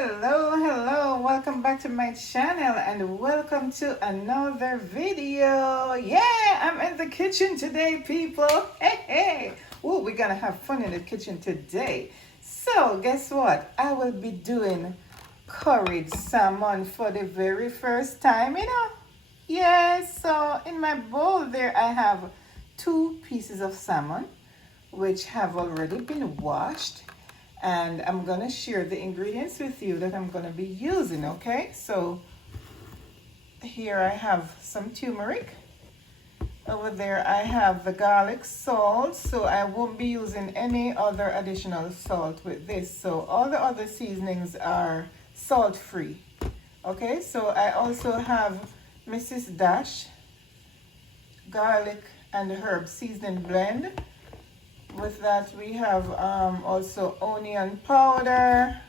Hello, welcome back to my channel and welcome to another video. Yeah, I'm in the kitchen today, people. Hey. Oh, we're gonna have fun in the kitchen today. So guess what? I will be doing curried salmon for the very first time, Yes, so in my bowl there I have 2 pieces of salmon which have already been washed, and I'm gonna share the ingredients with you that I'm gonna be using. Okay, so here I have some turmeric. Over there I have the garlic salt, so I won't be using any other additional salt with this. So all the other seasonings are salt free. Okay, so I also have Mrs. Dash garlic and herb seasoning blend. With that we have also onion powder.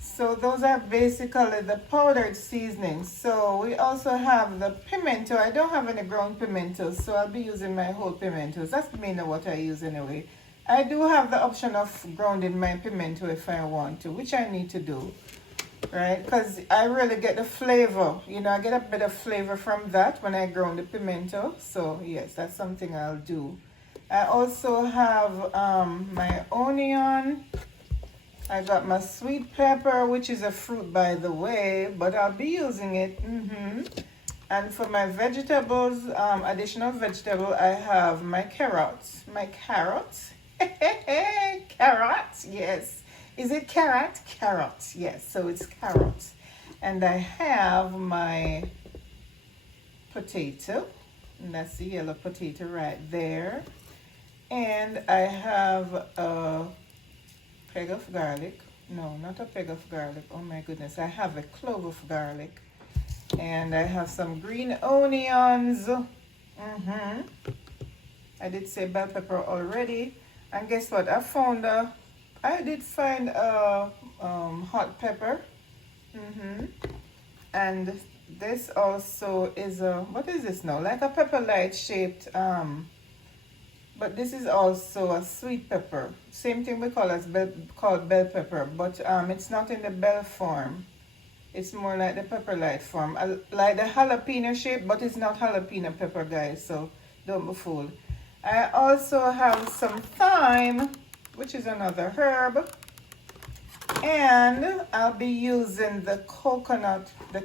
So those are basically the powdered seasonings. So we also have the pimento. I don't have any ground pimentos, so I'll be using my whole pimentos. That's mainly what I use anyway. I do have the option of grounding my pimento if I want to, which I need to do, right? Because I really get the flavor, I get a bit of flavor from that when I ground the pimento. So yes, that's something I'll do. I also have my onion. I got my sweet pepper, which is a fruit by the way, but I'll be using it. And for my vegetables, additional vegetable, I have my carrots. Carrots, yes. Is it carrot? Carrots, yes. So it's carrots. And I have my potato, and that's the yellow potato right there. And I have a peg of garlic. No, not a peg of garlic. Oh my goodness. I have a clove of garlic. And I have some green onions. I did say bell pepper already. And guess what? I did find a hot pepper. And this also is what is this now? Like a pepper light shaped, but this is also a sweet pepper. Same thing we call called bell pepper, but it's not in the bell form. It's more like the pepper light form, like the jalapeno shape, but it's not jalapeno pepper, guys, so don't be fooled. I also have some thyme, which is another herb, and I'll be using the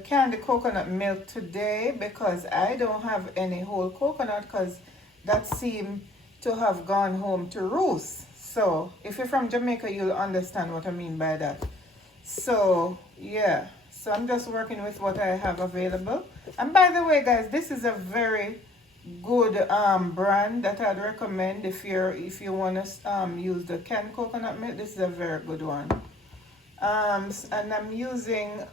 candy coconut milk today because I don't have any whole coconut because that seemed to have gone home to roost. So if you're from Jamaica, you'll understand what I mean by that. So yeah, so I'm just working with what I have available. And by the way, guys, this is a very good brand that I'd recommend if you want to use the canned coconut milk. This is a very good one. And I'm using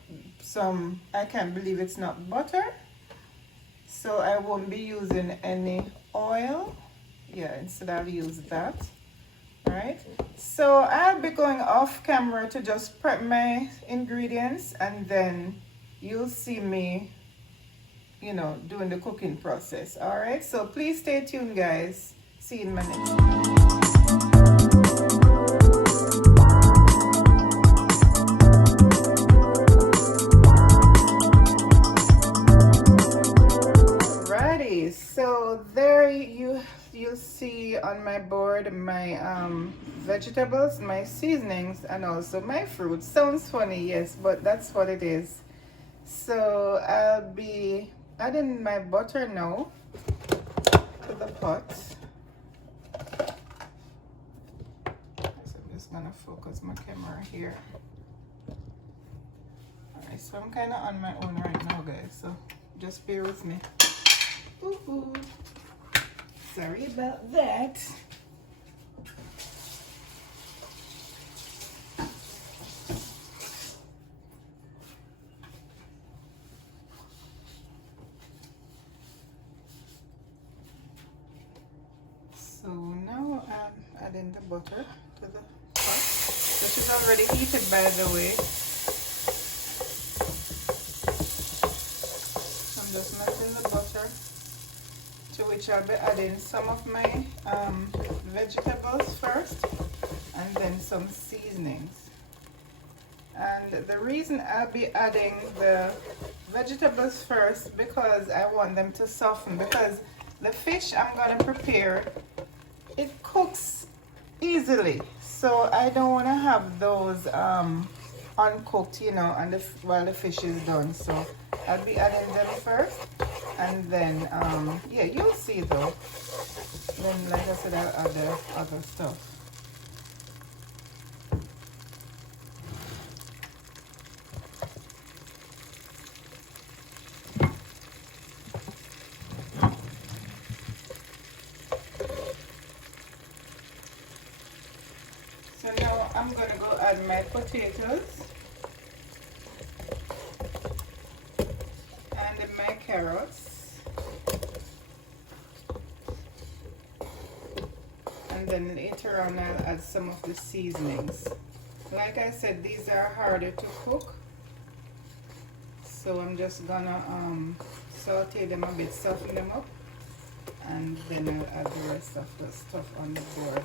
some, I can't believe it's not butter, so I won't be using any oil. Yeah, instead I'll use that. All right, so I'll be going off camera to just prep my ingredients, and then you'll see me doing the cooking process. All right, so please stay tuned, guys. See you in a minute. So there you'll see on my board my vegetables, my seasonings, and also my fruit. Sounds funny, yes, but that's what it is. So I'll be adding my butter now to the pot. So I'm just gonna focus my camera here. Alright, so I'm kind of on my own right now, guys, so just bear with me. Ooh. Sorry about that. So now I'm adding the butter to the pot. This is already heated, by the way. I'm just melting the butter, to which I'll be adding some of my vegetables first and then some seasonings. And the reason I'll be adding the vegetables first, because I want them to soften, because the fish I'm going to prepare, it cooks easily, so I don't want to have those uncooked, you know, and while the fish is done. So I'll be adding them first, and then yeah, you'll see though. Then, like I said, I'll add the other stuff. So now I'm going to go add my potatoes and my carrots, and then later on I'll add some of the seasonings. Like I said, these are harder to cook, so I'm just gonna saute them a bit, soften them up, and then I'll add the rest of the stuff on the board.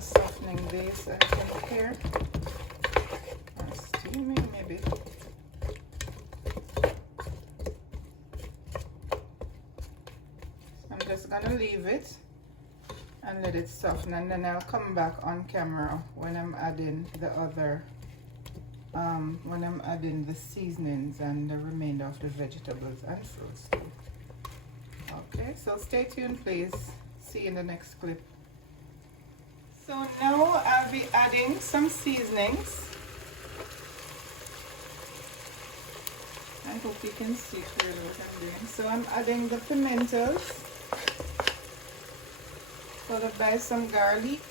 Softening this, I think, here, or steaming maybe. I'm just gonna leave it and let it soften, and then I'll come back on camera when I'm adding the other when I'm adding the seasonings and the remainder of the vegetables and fruits. Okay, so stay tuned, please. See you in the next clip. So now I'll be adding some seasonings. I hope you can see clearly what I'm doing. So I'm adding the pimentals, followed by some garlic.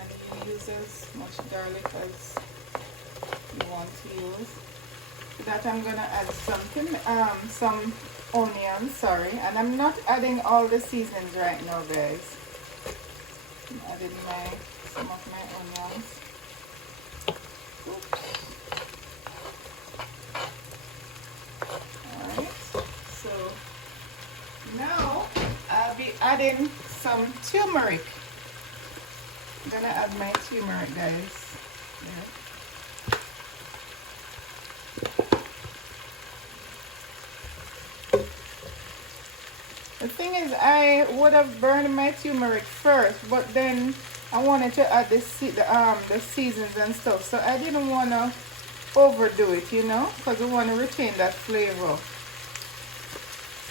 And you use as much garlic as you want to use. To that I'm gonna add some onions, sorry. And I'm not adding all the seasonings right now, guys. I'm adding some of my onions. Oops. Alright, so now I'll be adding some turmeric. I'm gonna add my turmeric, guys. Yeah. The thing is, I would have burned my turmeric first, but then I wanted to add the seasons and stuff, so I didn't want to overdo it, you know, because we want to retain that flavor.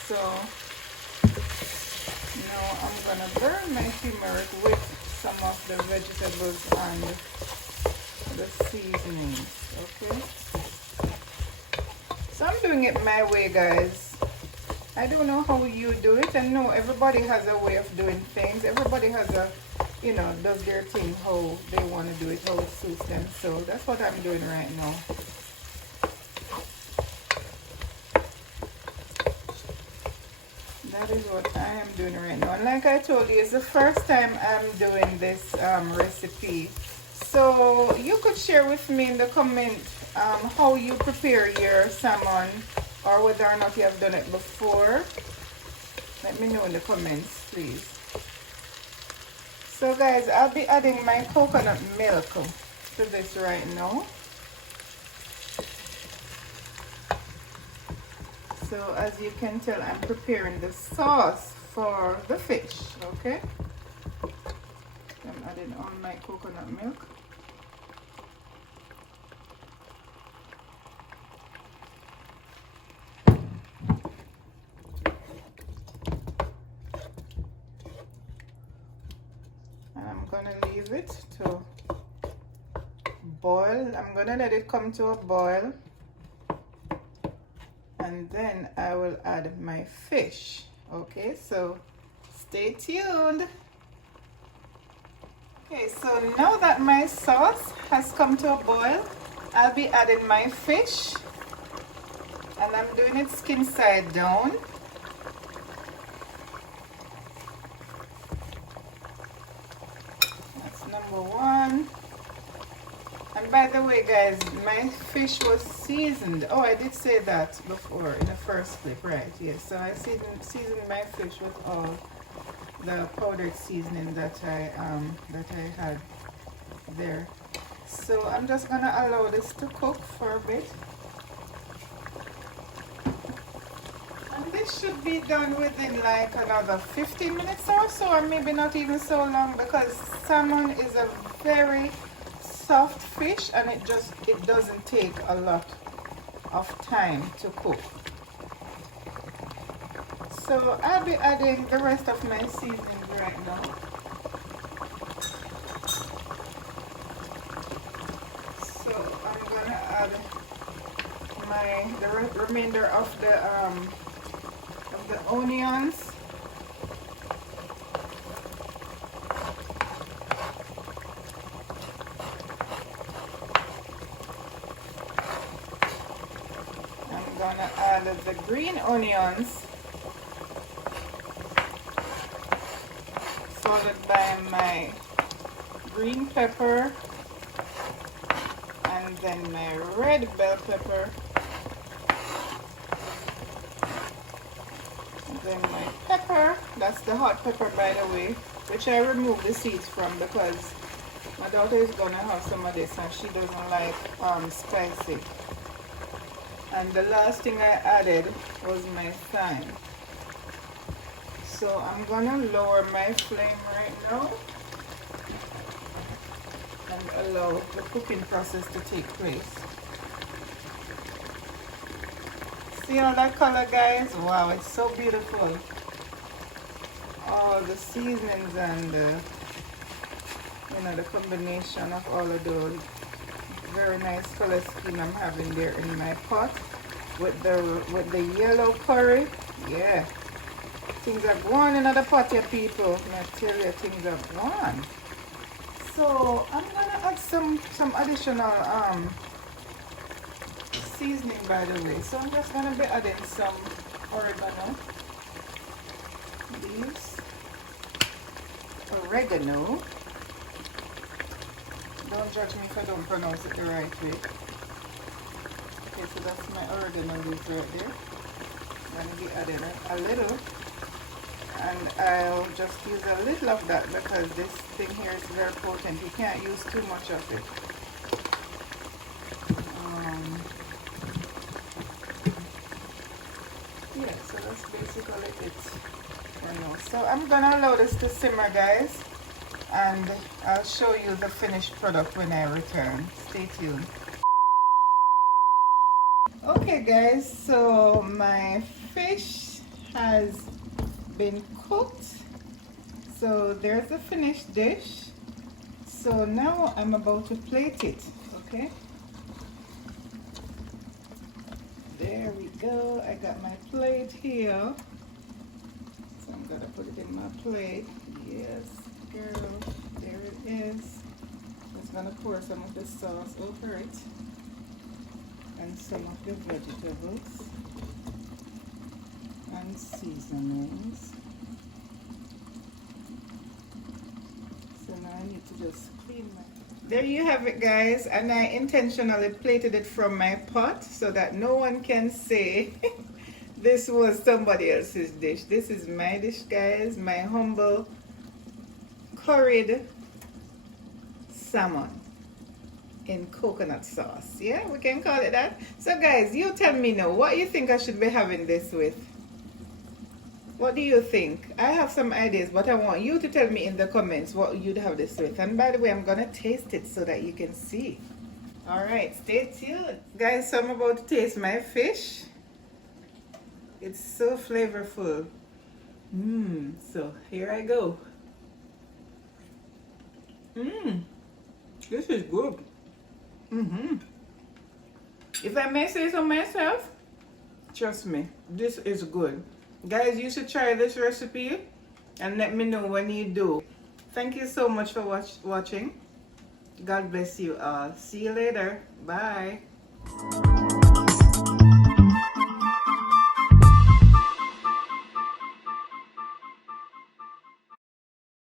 So now I'm gonna burn my turmeric with some of the vegetables and the seasonings. Okay, so I'm doing it my way, guys. I don't know how you do it, and no, everybody has a way of doing things. Everybody has a, you know, does their thing how they want to do it, how it suits them. So that's what I'm doing right now. That is what I am doing right now. And like I told you, it's the first time I'm doing this recipe. So you could share with me in the comment how you prepare your salmon, or whether or not you have done it before. Let me know in the comments, please. So guys, I'll be adding my coconut milk to this right now. So as you can tell, I'm preparing the sauce for the fish, okay? I'm adding on my coconut milk. I'm gonna leave it to boil. I'm gonna let it come to a boil, and then I will add my fish. Okay, so stay tuned. Okay, so now that my sauce has come to a boil, I'll be adding my fish, and I'm doing it skin side down. Number one. And by the way, guys, my fish was seasoned. Oh, I did say that before in the first clip, right? Yes. So I seasoned my fish with all the powdered seasoning that I had there. So I'm just gonna allow this to cook for a bit. And this should be done within like another 15 minutes or so, or maybe not even so long, because salmon is a very soft fish and it doesn't take a lot of time to cook. So I'll be adding the rest of my seasonings right now. So I'm gonna add the remainder of the onions. I'm gonna add the green onions, followed by my green pepper, and then my red bell pepper, and then my pepper. That's the hot pepper, by the way, which I removed the seeds from because my daughter is gonna have some of this and she doesn't like spicy. And the last thing I added was my thyme. So I'm gonna lower my flame right now and allow the cooking process to take place. See all that color, guys? Wow, it's so beautiful. All the seasonings and the combination of all of those. Very nice color scheme I'm having there in my pot with the yellow curry. Yeah, things are going in the pot here, people. I tell you, things are going. So I'm gonna add some additional seasoning, by the way. So I'm just gonna be adding some oregano. Leaves. Oregano. Don't judge me if I don't pronounce it the right way. Okay, so that's my oregano leaves right there. I'm going to be adding a little. And I'll just use a little of that because this thing here is very potent. You can't use too much of it. Yeah, so that's basically it for now. So I'm going to allow this to simmer, guys. And I'll show you the finished product when I return. Stay tuned. Okay, guys, so my fish has been cooked. So there's the finished dish. So now I'm about to plate it, okay? There we go. I got my plate here. So I'm gonna put it in my plate. Yes. Girl, there it is. Just gonna pour some of the sauce over it and some of the vegetables and seasonings. So now I need to just clean my... There you have it, guys, and I intentionally plated it from my pot so that no one can say this was somebody else's dish. This is my dish, guys, my humble curried salmon in coconut sauce. Yeah, we can call it that. So guys, you tell me now, what you think I should be having this with? What do you think? I have some ideas, but I want you to tell me in the comments what you'd have this with. And by the way, I'm gonna taste it so that you can see. All right, stay tuned. Guys, so I'm about to taste my fish. It's so flavorful. So here I go. This is good. If I may say so myself, trust me, this is good. Guys, you should try this recipe and let me know when you do. Thank you so much for watching. God bless you all. See you later. Bye.